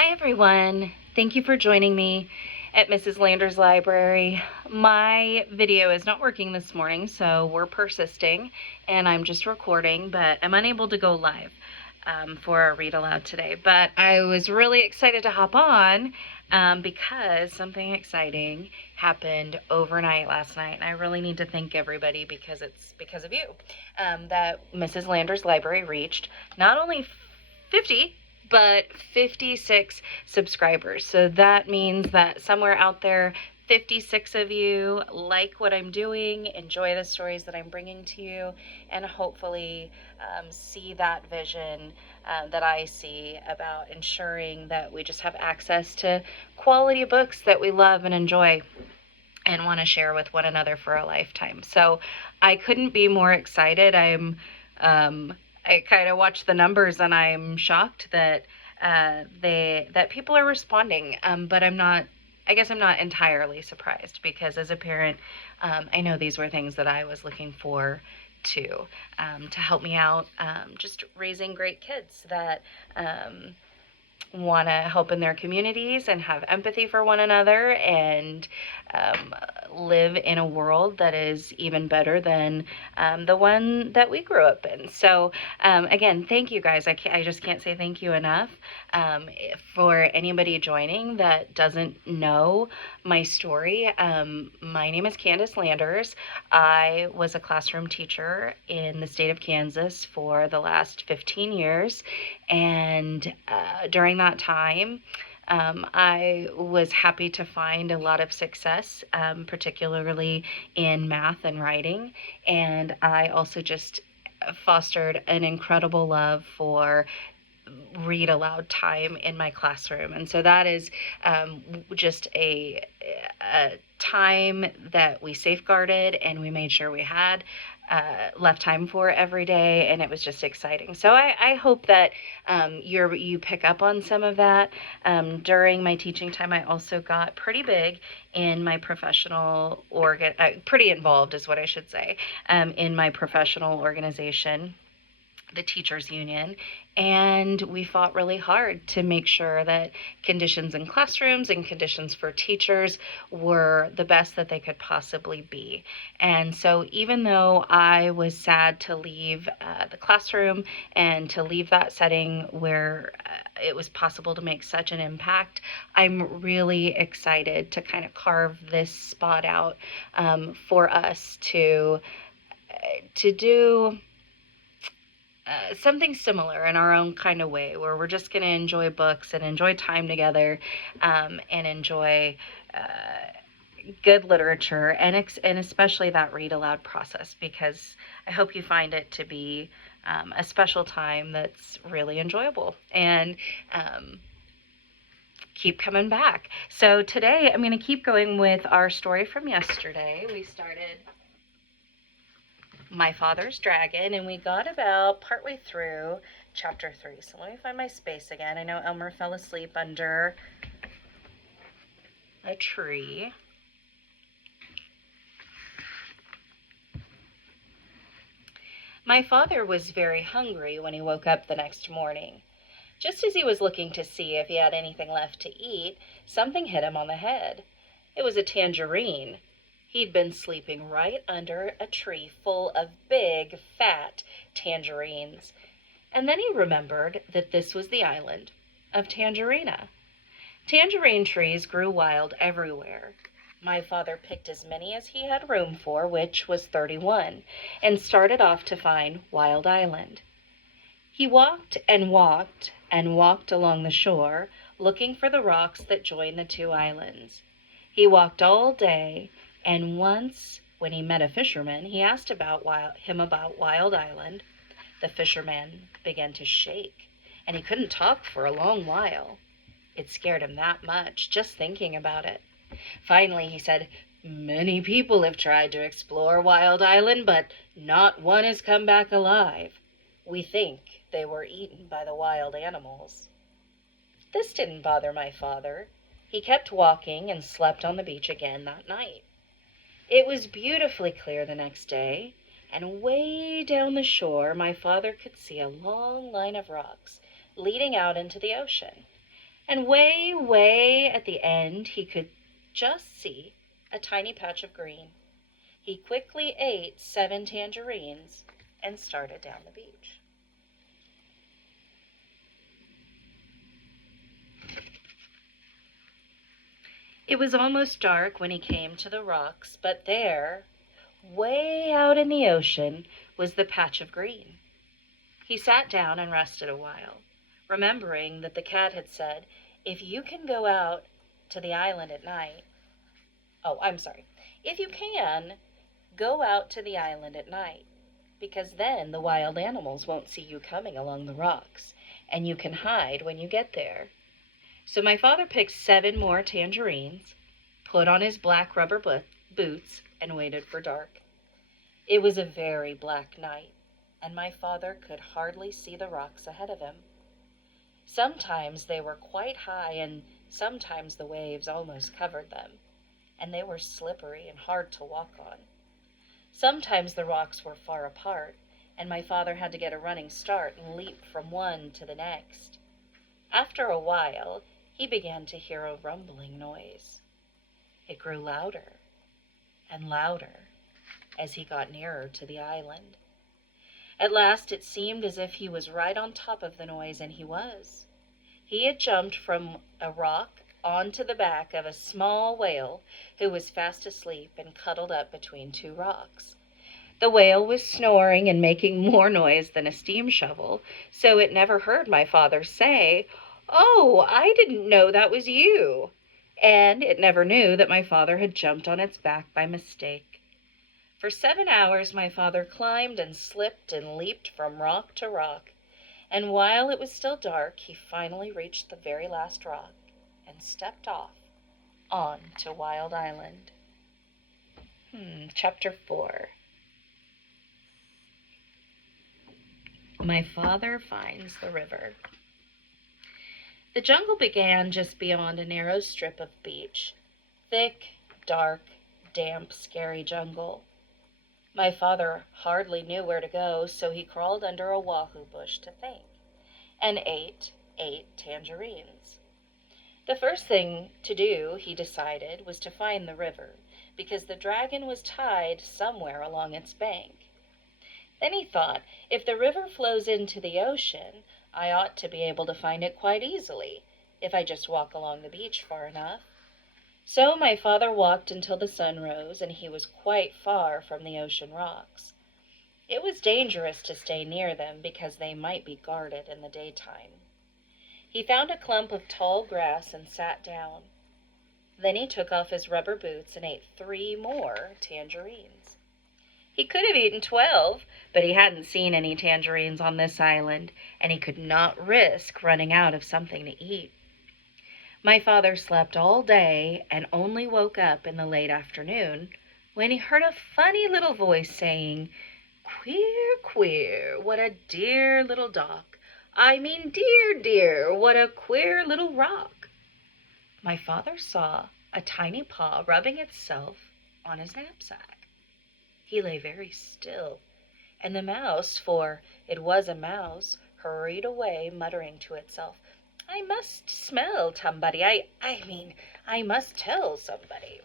Hi everyone, thank you for joining me at Mrs. Lander's library. My video is not working this morning, so we're persisting and I'm just recording, but I'm unable to go live for our read aloud today. But I was really excited to hop on because something exciting happened overnight last night, and I really need to thank everybody because it's because of you that Mrs. Lander's library reached not only 50 but 56 subscribers. So that means that somewhere out there, 56 of you like what I'm doing, enjoy the stories that I'm bringing to you, and hopefully see that vision that I see about ensuring that we just have access to quality books that we love and enjoy and want to share with one another for a lifetime. So I couldn't be more excited. I kind of watch the numbers and I'm shocked that that people are responding. But I guess I'm not entirely surprised because as a parent, I know these were things that I was looking for too, to help me out, just raising great kids that want to help in their communities and have empathy for one another and live in a world that is even better than the one that we grew up in. So again, thank you guys. I just can't say thank you enough. For anybody joining that doesn't know my story, my name is Candace Landers. I was a classroom teacher in the state of Kansas for the last 15 years, and during that time, I was happy to find a lot of success, particularly in math and writing, and I also just fostered an incredible love for read aloud time in my classroom. And so that is just a time that we safeguarded and we made sure we had left time for every day, and it was just exciting. So I hope that you pick up on some of that. During my teaching time, I also got pretty big in my professional pretty involved is what I should say, in my professional organization, the teachers union, and we fought really hard to make sure that conditions in classrooms and conditions for teachers were the best that they could possibly be. And so even though I was sad to leave the classroom and to leave that setting where it was possible to make such an impact, I'm really excited to kind of carve this spot out for us to do something similar in our own kind of way, where we're just going to enjoy books and enjoy time together, and enjoy good literature, and especially that read aloud process, because I hope you find it to be a special time that's really enjoyable, and keep coming back. So today I'm going to keep going with our story from yesterday. We started My Father's Dragon, and we got about partway through chapter 3. So let me find my space again. I know Elmer fell asleep under a tree. My father was very hungry when he woke up the next morning. Just as he was looking to see if he had anything left to eat, something hit him on the head. It was a tangerine. He'd been sleeping right under a tree full of big, fat tangerines. And then he remembered that this was the island of Tangerina. Tangerine trees grew wild everywhere. My father picked as many as he had room for, which was 31, and started off to find Wild Island. He walked and walked and walked along the shore, looking for the rocks that join the two islands. He walked all day, and once, when he met a fisherman, he asked him about Wild Island. The fisherman began to shake, and he couldn't talk for a long while. It scared him that much, just thinking about it. Finally, he said, "Many people have tried to explore Wild Island, but not one has come back alive. We think they were eaten by the wild animals." This didn't bother my father. He kept walking and slept on the beach again that night. It was beautifully clear the next day, and way down the shore my father could see a long line of rocks leading out into the ocean. And way, way at the end, he could just see a tiny patch of green. He quickly ate 7 tangerines and started down the beach. It was almost dark when he came to the rocks, but there, way out in the ocean, was the patch of green. He sat down and rested a while, remembering that the cat had said, if you can go out to the island at night, if you can, go out to the island at night, because then the wild animals won't see you coming along the rocks, and you can hide when you get there. So my father picked 7 more tangerines, put on his black rubber boots, and waited for dark. It was a very black night, and my father could hardly see the rocks ahead of him. Sometimes they were quite high, and sometimes the waves almost covered them, and they were slippery and hard to walk on. Sometimes the rocks were far apart, and my father had to get a running start and leap from one to the next. After a while, he began to hear a rumbling noise. It grew louder and louder as he got nearer to the island. At last it seemed as if he was right on top of the noise, and he was. He had jumped from a rock onto the back of a small whale who was fast asleep and cuddled up between 2 rocks. The whale was snoring and making more noise than a steam shovel, so it never heard my father say, "Oh, I didn't know that was you." And it never knew that my father had jumped on its back by mistake. For 7 hours my father climbed and slipped and leaped from rock to rock, and while it was still dark, he finally reached the very last rock and stepped off on to Wild Island. Chapter 4. My father finds the river. The jungle began just beyond a narrow strip of beach. Thick, dark, damp, scary jungle. My father hardly knew where to go, so he crawled under a wahoo bush to think, and ate 8 tangerines. The first thing to do, he decided, was to find the river, because the dragon was tied somewhere along its bank. Then he thought, if the river flows into the ocean, I ought to be able to find it quite easily, if I just walk along the beach far enough. So my father walked until the sun rose, and he was quite far from the ocean rocks. It was dangerous to stay near them, because they might be guarded in the daytime. He found a clump of tall grass and sat down. Then he took off his rubber boots and ate 3 more tangerines. He could have eaten 12, but he hadn't seen any tangerines on this island, and he could not risk running out of something to eat. My father slept all day and only woke up in the late afternoon when he heard a funny little voice saying, "Queer, queer, what a dear little dock. I mean, dear, dear, what a queer little rock." My father saw a tiny paw rubbing itself on his knapsack. He lay very still, and the mouse, for it was a mouse, hurried away, muttering to itself, "I must smell somebody. I must tell somebody."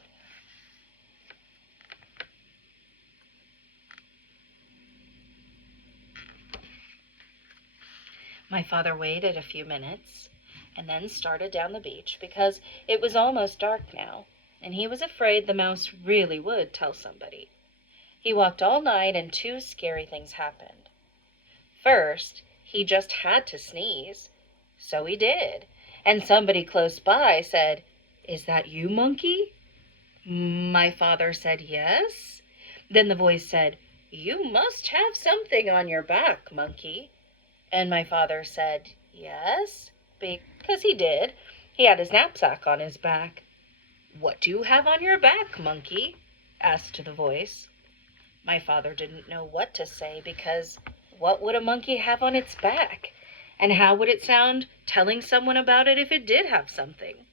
My father waited a few minutes and then started down the beach, because it was almost dark now, and he was afraid the mouse really would tell somebody. He walked all night, and 2 scary things happened. First, he just had to sneeze. So he did, and somebody close by said, "Is that you, monkey?" My father said, "Yes." Then the voice said, "You must have something on your back, monkey." And my father said, "Yes," because he did. He had his knapsack on his back. "What do you have on your back, monkey?" asked the voice. My father didn't know what to say, because what would a monkey have on its back? And how would it sound telling someone about it if it did have something?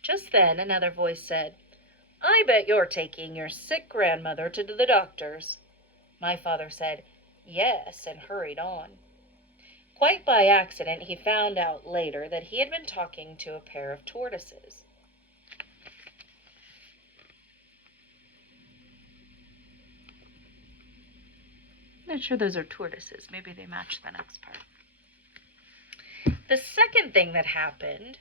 Just then another voice said, "I bet you're taking your sick grandmother to the doctor's." My father said, "Yes," and hurried on. Quite by accident, he found out later that he had been talking to a pair of tortoises. I'm not sure those are tortoises. Maybe they match the next part. The second thing that happened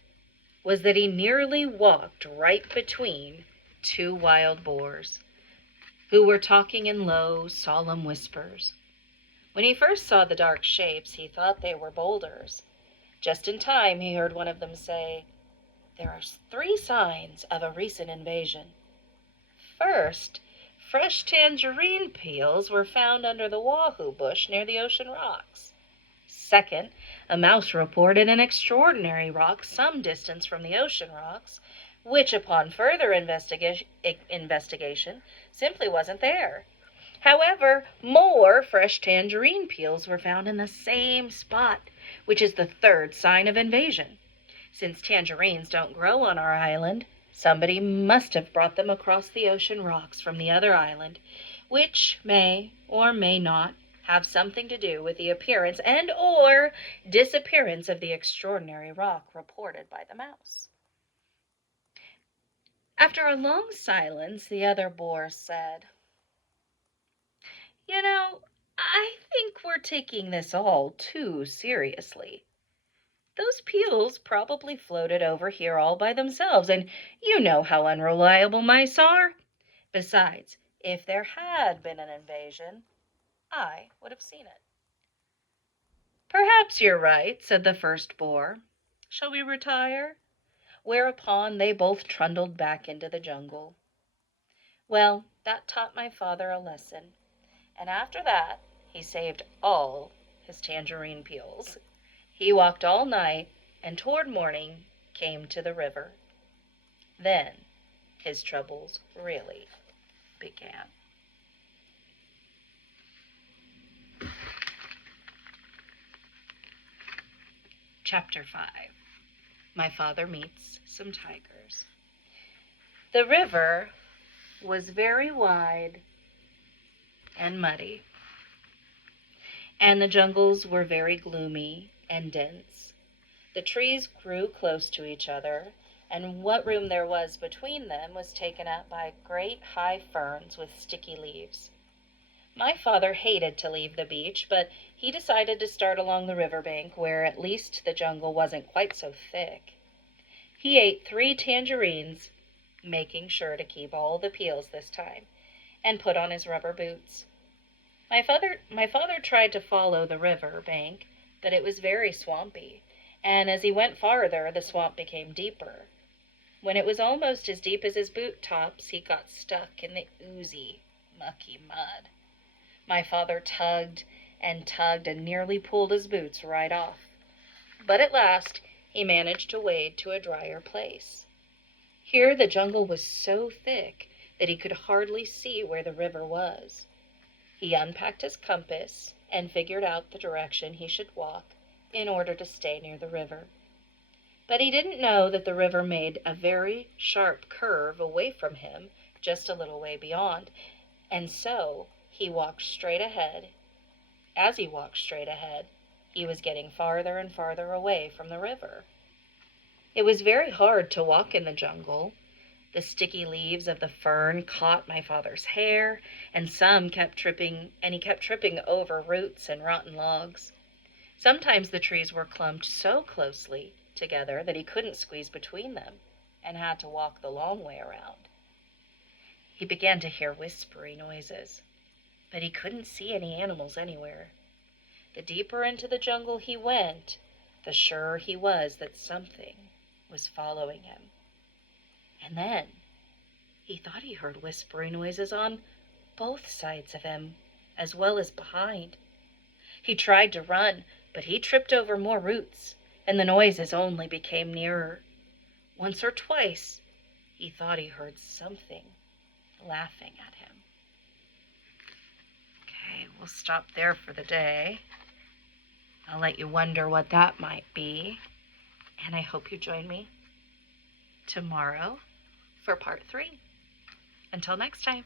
was that he nearly walked right between two wild boars, who were talking in low, solemn whispers. When he first saw the dark shapes, he thought they were boulders. Just in time, he heard one of them say, "There are 3 signs of a recent invasion. First, fresh tangerine peels were found under the wahoo bush near the ocean rocks. Second, a mouse reported an extraordinary rock some distance from the ocean rocks, which upon further investigation simply wasn't there. However, more fresh tangerine peels were found in the same spot, which is the 3rd sign of invasion. Since tangerines don't grow on our island, somebody must have brought them across the ocean rocks from the other island, which may or may not have something to do with the appearance and or disappearance of the extraordinary rock reported by the mouse." After a long silence, the other boar said, "You know, I think we're taking this all too seriously. Those peels probably floated over here all by themselves, and you know how unreliable mice are. Besides, if there had been an invasion, I would have seen it." "Perhaps you're right," said the first boar. "Shall we retire?" Whereupon they both trundled back into the jungle. Well, that taught my father a lesson, and after that he saved all his tangerine peels. He walked all night, and toward morning came to the river. Then his troubles really began. Chapter 5. My father meets some tigers. The river was very wide and muddy, and the jungles were very gloomy and dense. The trees grew close to each other, and what room there was between them was taken up by great high ferns with sticky leaves. My father hated to leave the beach, but he decided to start along the riverbank, where at least the jungle wasn't quite so thick. He ate 3 tangerines, making sure to keep all the peels this time, and put on his rubber boots. My father tried to follow the river bank, but it was very swampy, and as he went farther, the swamp became deeper. When it was almost as deep as his boot tops, he got stuck in the oozy, mucky mud. My father tugged and nearly pulled his boots right off. But at last he managed to wade to a drier place. Here the jungle was so thick that he could hardly see where the river was. He unpacked his compass and figured out the direction he should walk in order to stay near the river. But he didn't know that the river made a very sharp curve away from him just a little way beyond, and so he walked straight ahead. As he walked straight ahead, he was getting farther and farther away from the river. It was very hard to walk in the jungle. The sticky leaves of the fern caught my father's hair, and he kept tripping over roots and rotten logs. Sometimes the trees were clumped so closely together that he couldn't squeeze between them and had to walk the long way around. He began to hear whispery noises, but he couldn't see any animals anywhere. The deeper into the jungle he went, the surer he was that something was following him. And then he thought he heard whispery noises on both sides of him, as well as behind. He tried to run, but he tripped over more roots, and the noises only became nearer. Once or twice, he thought he heard something laughing at him. Okay, we'll stop there for the day. I'll let you wonder what that might be, and I hope you join me tomorrow for part 3. Until next time.